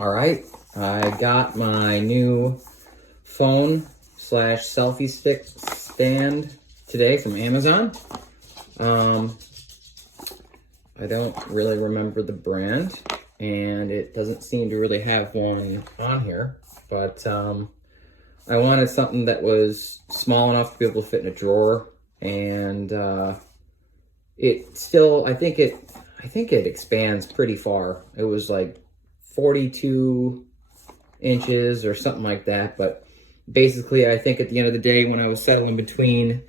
All right, I got my new phone slash selfie stick stand today from Amazon. I don't really remember the brand, and it doesn't seem to really have one on here, but I wanted something that was small enough to be able to fit in a drawer, and it still, I think it expands pretty far. It was like 42 inches or something like that, but basically I think at the end of the day, when I was settling between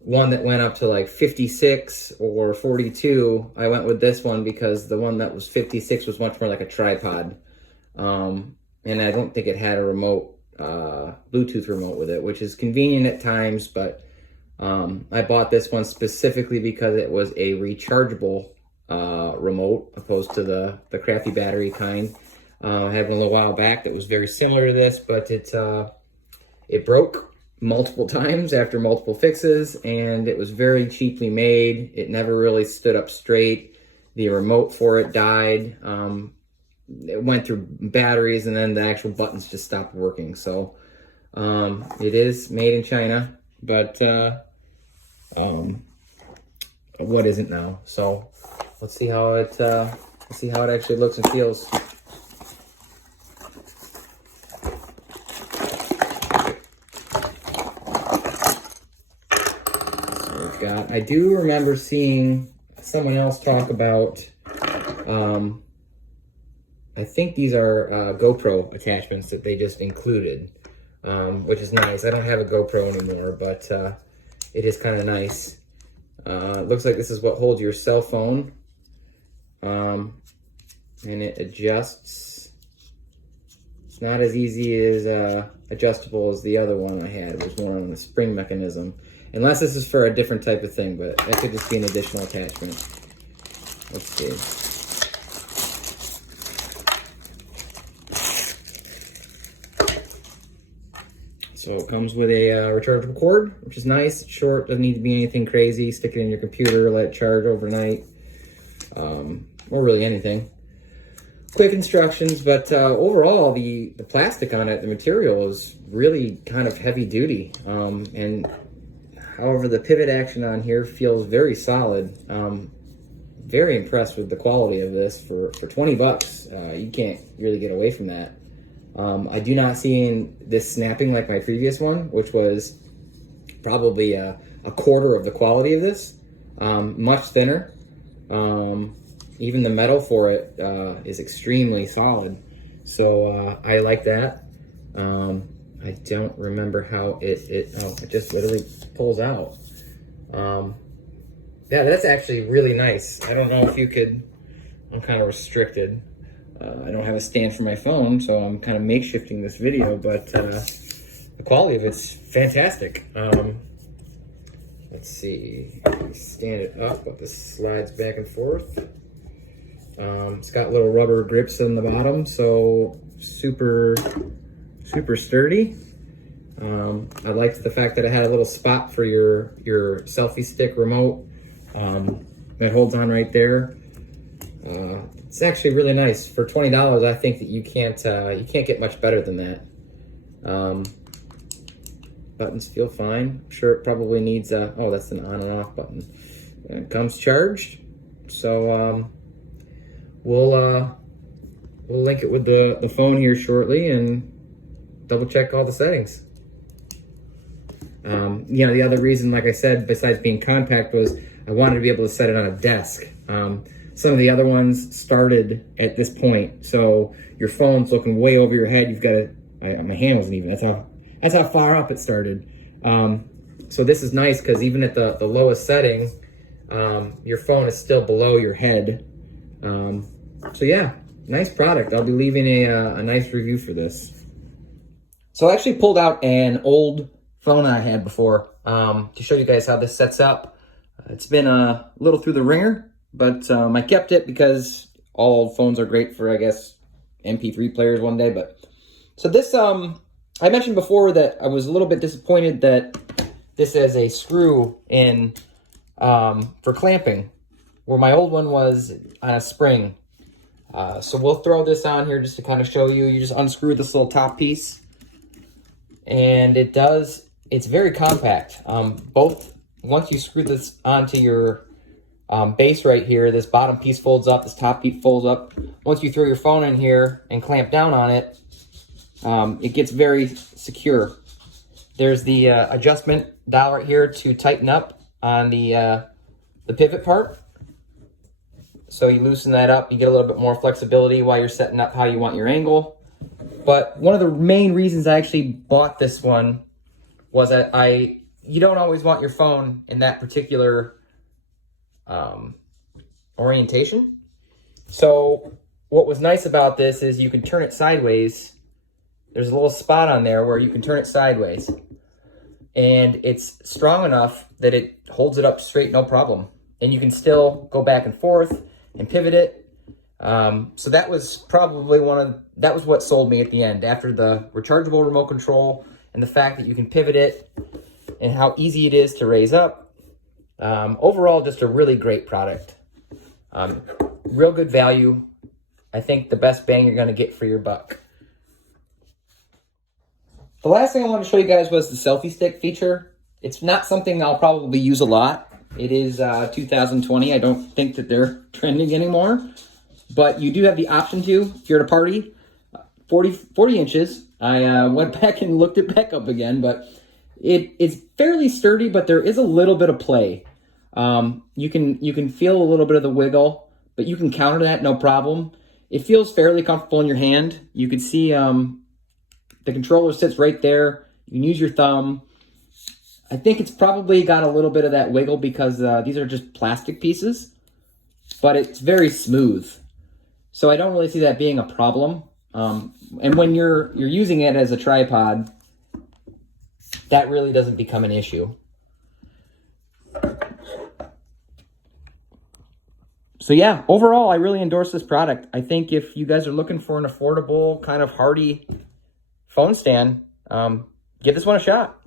one that went up to like 56 or 42, I went with this one because the one that was 56 was much more like a tripod, and I don't think it had a remote, Bluetooth remote with it, which is convenient at times, but I bought this one specifically because it was a rechargeable remote, opposed to the crappy battery kind. I had one a little while back that was very similar to this, but it broke multiple times after multiple fixes, and it was very cheaply made. It never really stood up straight. The remote for it died. It went through batteries, and then the actual buttons just stopped working. So it is made in China, but what isn't now? So let's see how it actually looks and feels. I do remember seeing someone else talk about, I think these are GoPro attachments that they just included, which is nice. I don't have a GoPro anymore, but it is kind of nice. It looks like this is what holds your cell phone, and it adjusts. It's not as easy as adjustable as the other one I had. It was more on the spring mechanism. Unless this is for a different type of thing, but that could just be an additional attachment. Let's see. So it comes with a rechargeable cord, which is nice. It's short, doesn't need to be anything crazy. Stick it in your computer, let it charge overnight, or really anything. Quick instructions, but overall, the plastic on it, the material is really kind of heavy duty, and however, the pivot action on here feels very solid. Very impressed with the quality of this for 20 bucks. You can't really get away from that. I do not see this snapping like my previous one, which was probably a quarter of the quality of this. Much thinner. Even the metal for it is extremely solid. So I like that. I don't remember how it just literally pulls out. Yeah, that's actually really nice. I don't know if you could, I'm kind of restricted. I don't have a stand for my phone, so I'm kind of makeshifting this video, but the quality of it's fantastic. Let's see, stand it up, but this slides back and forth. It's got little rubber grips on the bottom, so super sturdy. I liked the fact that it had a little spot for your selfie stick remote that holds on right there. It's actually really nice for $20. I think that you can't get much better than that. Buttons feel fine. I'm sure it probably needs oh, that's an on and off button. It comes charged, so we'll link it with the phone here shortly and double check all the settings. You know, the other reason, like I said, besides being compact, was I wanted to be able to set it on a desk. Some of the other ones started at this point, so your phone's looking way over your head. You've got to, my hand wasn't even, that's how far up it started. So this is nice because even at the lowest setting, your phone is still below your head. So yeah, nice product. I'll be leaving a nice review for this. So I actually pulled out an old phone I had before to show you guys how this sets up. It's been a little through the ringer, but I kept it because all old phones are great for, I guess, MP3 players one day. But so this, I mentioned before that I was a little bit disappointed that this has a screw in for clamping, where my old one was on a spring. So we'll throw this on here just to kind of show you. You just unscrew this little top piece, and it's very compact. Once you screw this onto your base right here, this bottom piece folds up, this top piece folds up. Once you throw your phone in here and clamp down on it, it gets very secure. There's the adjustment dial right here to tighten up on the pivot part. So you loosen that up, you get a little bit more flexibility while you're setting up how you want your angle. But one of the main reasons I actually bought this one was that you don't always want your phone in that particular orientation. So what was nice about this is you can turn it sideways. There's a little spot on there where you can turn it sideways. And it's strong enough that it holds it up straight, no problem. And you can still go back and forth and pivot it. So that was probably that was what sold me at the end, after the rechargeable remote control and the fact that you can pivot it and how easy it is to raise up. Overall, just a really great product. Real good value. I think the best bang you're gonna get for your buck. The last thing I wanted to show you guys was the selfie stick feature. It's not something I'll probably use a lot. It is 2020. I don't think that they're trending anymore. But you do have the option to, if you're at a party, 40 inches. I went back and looked it back up again, but it's fairly sturdy, but there is a little bit of play. You can feel a little bit of the wiggle, but you can counter that, no problem. It feels fairly comfortable in your hand. You can see the controller sits right there. You can use your thumb. I think it's probably got a little bit of that wiggle because these are just plastic pieces, but it's very smooth. So I don't really see that being a problem. And when you're using it as a tripod, that really doesn't become an issue. So yeah, overall, I really endorse this product. I think if you guys are looking for an affordable, kind of hardy phone stand, give this one a shot.